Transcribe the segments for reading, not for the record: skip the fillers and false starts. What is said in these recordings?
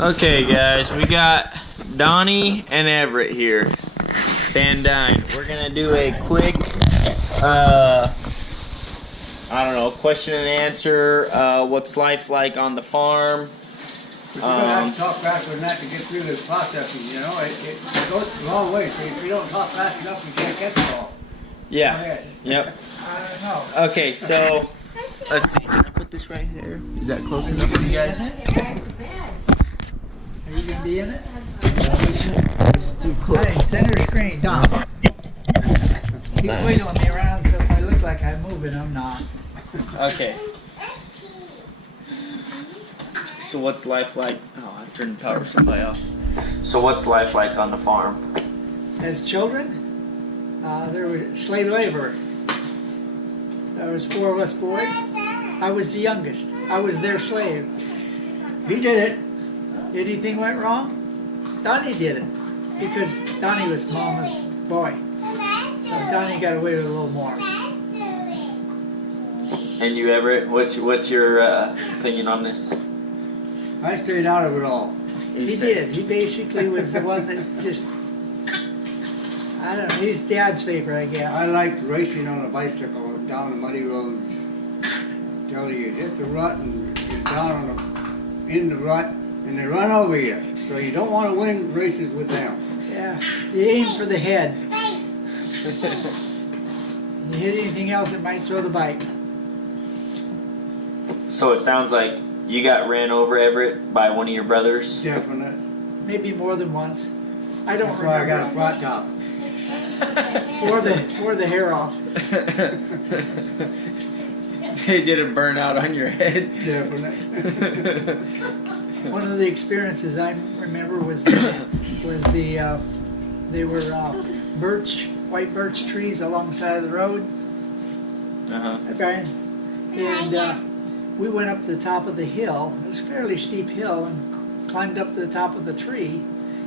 Okay, guys, we got Donnie and Everett here. Vanduyn. We're gonna do a quick, I don't know, question and answer. What's life like on the farm? But you're going to have to talk faster than that to get through this processing, you know? It goes a long way, so if you don't talk fast enough, you can't catch it all. Yeah. Go ahead. Yep. I don't know. Okay, so let's see. Can I put this right here? Is that close enough for you guys? Are you going to be in it? It's too close. Hey, center screen, Don. Keep wiggling me around so if I look like I'm moving, I'm not. Okay. So what's life like? Oh, I turned the power supply off. So what's life like on the farm? As children, there was slave labor. There was 4 of us boys. I was the youngest. I was their slave. He did it. Anything went wrong? Donnie did it. Because Donnie was Mama's boy. So Donnie got away with a little more. And you, Everett, what's your opinion on this? I stayed out of it all. He did. He basically was the one that just, I don't know, he's Dad's favorite, I guess. I liked racing on a bicycle down the muddy roads. Till you hit the rut and you're down on in the rut and they run over you. So you don't want to win races with them. Yeah, you aim for the head. You hit anything else, it might throw the bike. So it sounds like you got ran over, Everett, by one of your brothers? Definite. Maybe more than once. I don't remember. That's why I got a flat top. Or the hair off. It didn't burn out on your head? Definitely. One of the experiences I remember was they were white birch trees alongside of the road. And we went up to the top of the hill. It was a fairly steep hill, and climbed up to the top of the tree.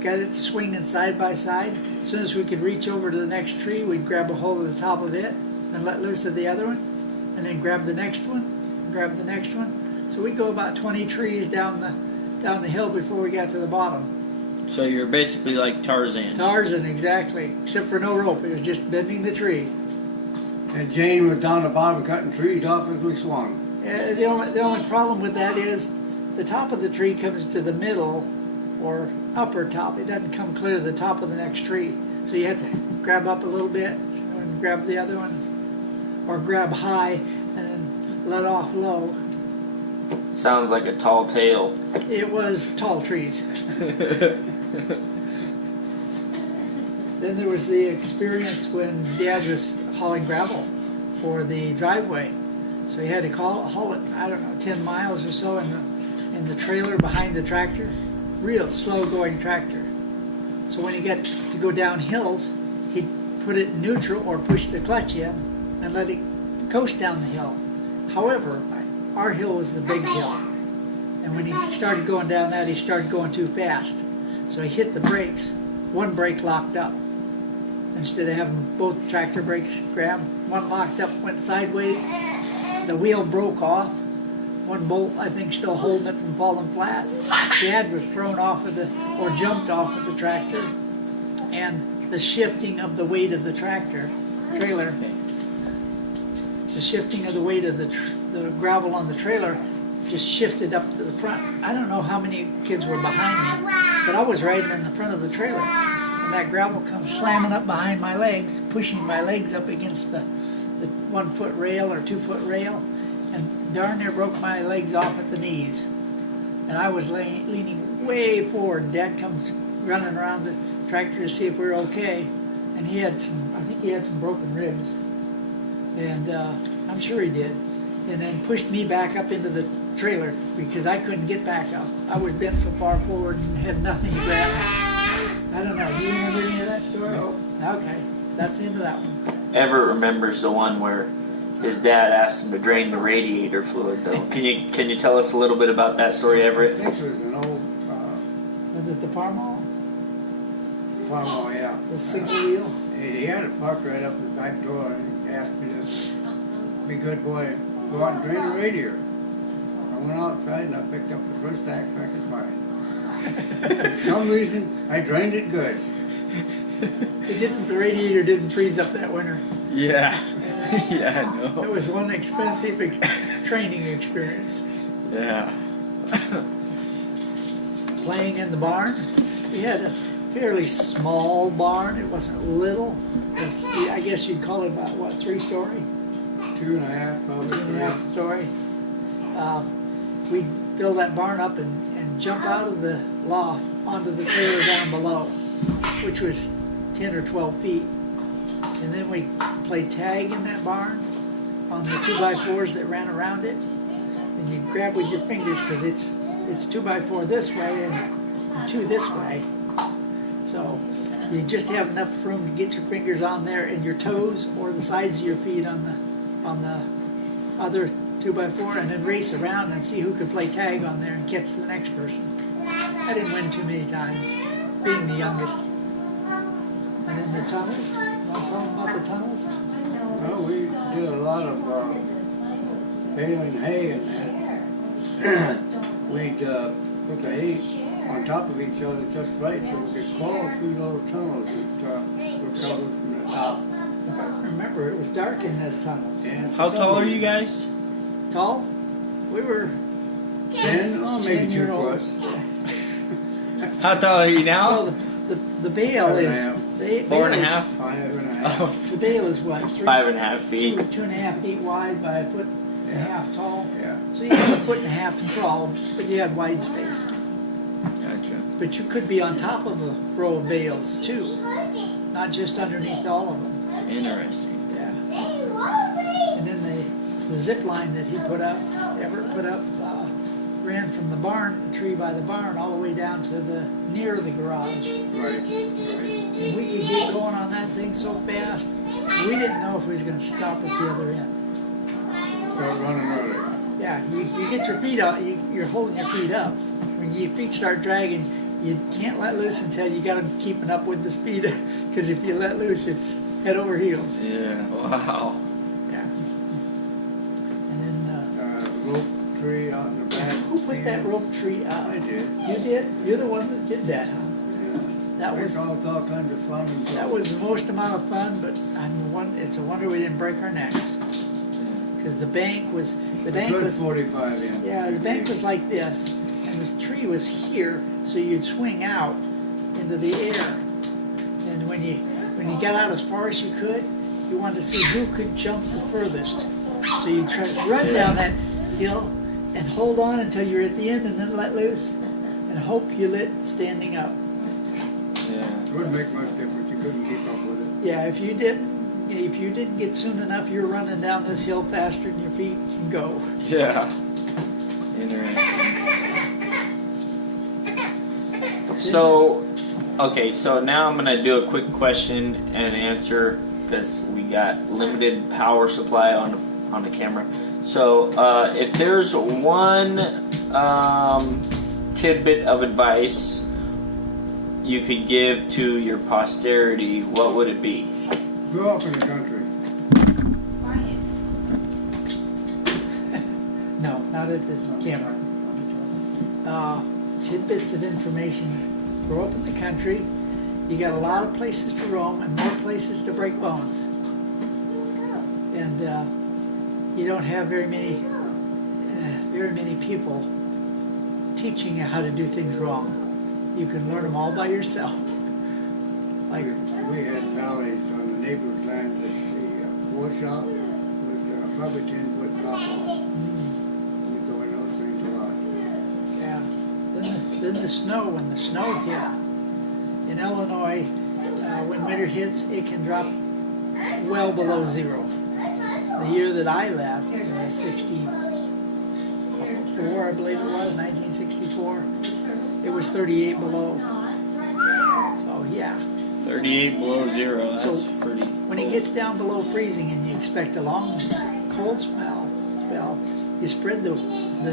Got it swinging side by side. As soon as we could reach over to the next tree, we'd grab a hold of the top of it and let loose of the other one, and then grab the next one, and grab the next one. So we'd go about 20 trees down the hill before we got to the bottom. So you're basically like Tarzan. Tarzan, exactly. Except for no rope. It was just bending the tree. And Jane was down the bottom cutting trees off as we swung. The only problem with that is the top of the tree comes to the middle or upper top. It doesn't come clear to the top of the next tree. So you have to grab up a little bit and grab the other one, or grab high and then let off low. Sounds like a tall tale. It was tall trees. Then there was the experience when Dad was hauling gravel for the driveway. So he had to haul it, I don't know, 10 miles or so in the trailer behind the tractor. Real slow going tractor. So when he got to go down hills, he'd put it in neutral or push the clutch in and let it coast down the hill. However, our hill was the big hill. And when he started going down that, he started going too fast. So he hit the brakes. One brake locked up. Instead of having both tractor brakes grabbed, one locked up, went sideways. The wheel broke off. One bolt, I think, still holding it from falling flat. Dad was thrown off of or jumped off of the tractor. And the shifting of the weight of the trailer, the shifting of the weight of the gravel on the trailer just shifted up to the front. I don't know how many kids were behind me, but I was riding in the front of the trailer. And that gravel comes slamming up behind my legs, pushing my legs up against the 1 foot rail or 2 foot rail, and darn near broke my legs off at the knees. And I was leaning way forward. Dad comes running around the tractor to see if we were okay, and I think he had some broken ribs, and I'm sure he did. And then pushed me back up into the trailer because I couldn't get back up. I was bent so far forward and had nothing to grab. I don't know. Do you remember any of that story? No. Okay, that's the end of that one. Everett remembers the one where his dad asked him to drain the radiator fluid, though. Can you tell us a little bit about that story, Everett? I think it was an old. Was it the Farmall? Farmall, yeah. The single wheel. He had it parked right up the back door, and he asked me to be a good boy and go out and drain the radiator. I went outside and I picked up the first axe I could find. For some reason, I drained it good. The radiator didn't freeze up that winter. Yeah. Yeah, I It know. was one expensive training experience. Yeah. Playing in the barn. We had a fairly small barn. It wasn't little. I guess you'd call it about, what, 3-story? 2.5, probably. 2.5 story. We'd fill that barn up and jump out of the loft onto the trailer down below, which was 10 or 12 feet. And then we'd play tag in that barn on the 2x4s that ran around it. And you'd grab with your fingers because it's 2x4 this way and 2 this way. So you just have enough room to get your fingers on there and your toes or the sides of your feet on the other 2x4, and then race around and see who could play tag on there and catch the next person. I didn't win too many times, being the youngest. And then the tunnels. Want to tell them about the tunnels? Well, we did a lot of baling hay and that. We'd put the hay on top of each other just right so we could crawl through little tunnels that were covered from the top. If I remember, it was dark in those tunnels. And How tall are you guys? Tall? We were 10, or maybe 2 10-year-olds. foot. How tall are you now? Well, the bale 5.5. is... 4.5? 5.5. Oh, The bale is what? 5.5 feet. 2.5 feet wide by 1.5 feet tall. Yeah. So you have 1.5 foot to crawl, but you had wide space. Gotcha. But you could be on top of a row of bales too, not just underneath all of them. Interesting. Yeah. And then the zip line that he put up, Everett put up, ran from the barn, the tree by the barn, all the way down to near the garage. Right. And we could get going on that thing so fast, we didn't know if we was going to stop at the other end. Start running early. Yeah, you get your feet out, you're holding your feet up. When your feet start dragging, you can't let loose until you got them keeping up with the speed, because if you let loose, it's head over heels. Yeah. Wow. Yeah. And then, Rope tree out in the back. who put that rope tree up? I did. You did? You're the one that did that, huh? Yeah. That was all kinds of fun. that was the most amount of fun, but it's a wonder we didn't break our necks. Because the bank was good 45 in. yeah, the bank was like this, and this tree was here, so you'd swing out into the air. And when you got out as far as you could, you wanted to see who could jump the furthest. So you try to run down that hill and hold on until you're at the end, and then let loose, and hope you lit standing up. Yeah. It wouldn't make much difference. You couldn't keep up with it. Yeah, if you didn't get soon enough, you're running down this hill faster than your feet can go. Yeah. Interesting. So, okay, so now I'm gonna do a quick question and answer because we got limited power supply on the camera. So, if there's one tidbit of advice you could give to your posterity, what would it be? Grew up in the country. No, not at the camera. Tidbits of information. Grow up in the country. You got a lot of places to roam and more places to break bones. And you don't have very many people teaching you how to do things wrong. You can learn them all by yourself. Like We had valleys on the neighbor's land that the washout was probably 10-foot drop off. We go in those things a lot. yeah. Then the snow, when the snow hit in Illinois, when winter hits, it can drop well below zero. The year that I left, 64, I believe it was, 1964, it was 38 below. So yeah. 38 below zero. That's So, pretty. When it gets down below freezing and you expect a long cold spell, you spread the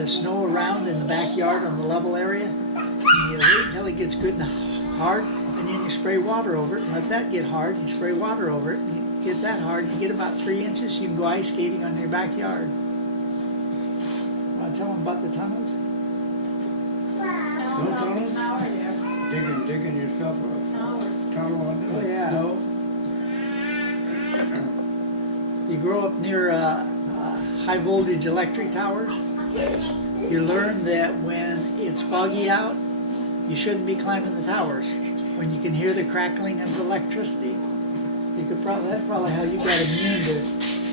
snow around in the backyard on the level area, and you wait until it gets good and hard, and then you spray water over it and let that get hard. You spray water over it, and you get that hard, and you get about 3 inches, you can go ice skating on your backyard. Want to tell them about the tunnels? No tunnels? digging yourself a tunnel under Oh, the yeah. snow. You grow up near high voltage electric towers, you learn that when it's foggy out, you shouldn't be climbing the towers. When you can hear the crackling of the electricity, you could probably, that's probably how you got immune to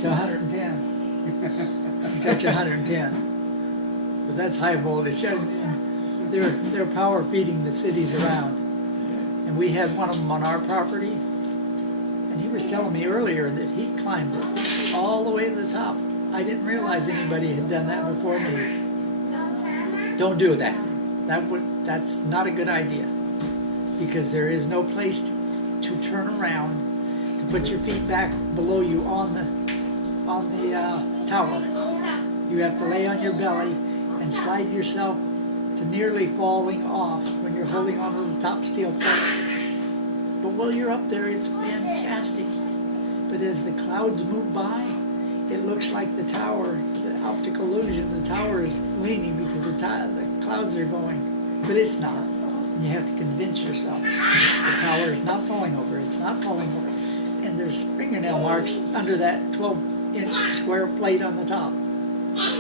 110. You touch 110. But that's high voltage. They're power feeding the cities around. And we had one of them on our property. And he was telling me earlier that he climbed it all the way to the top. I didn't realize anybody had done that before me. Don't do that. That's not a good idea. Because there is no place to turn around, to put your feet back below you on the tower. You have to lay on your belly and slide yourself to nearly falling off when you're holding onto the top steel plate. But while you're up there, it's fantastic. But as the clouds move by, it looks like the tower, the optical illusion, the tower is leaning because the clouds are going. But it's not. And you have to convince yourself the tower is not falling over. It's not falling over. And there's fingernail marks under that 12-inch square plate on the top.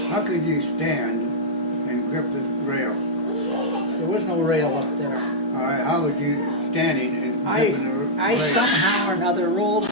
How could you stand and grip the rail? There was no rail up there. All right, how would you standing and gripping the rail? I somehow or another rolled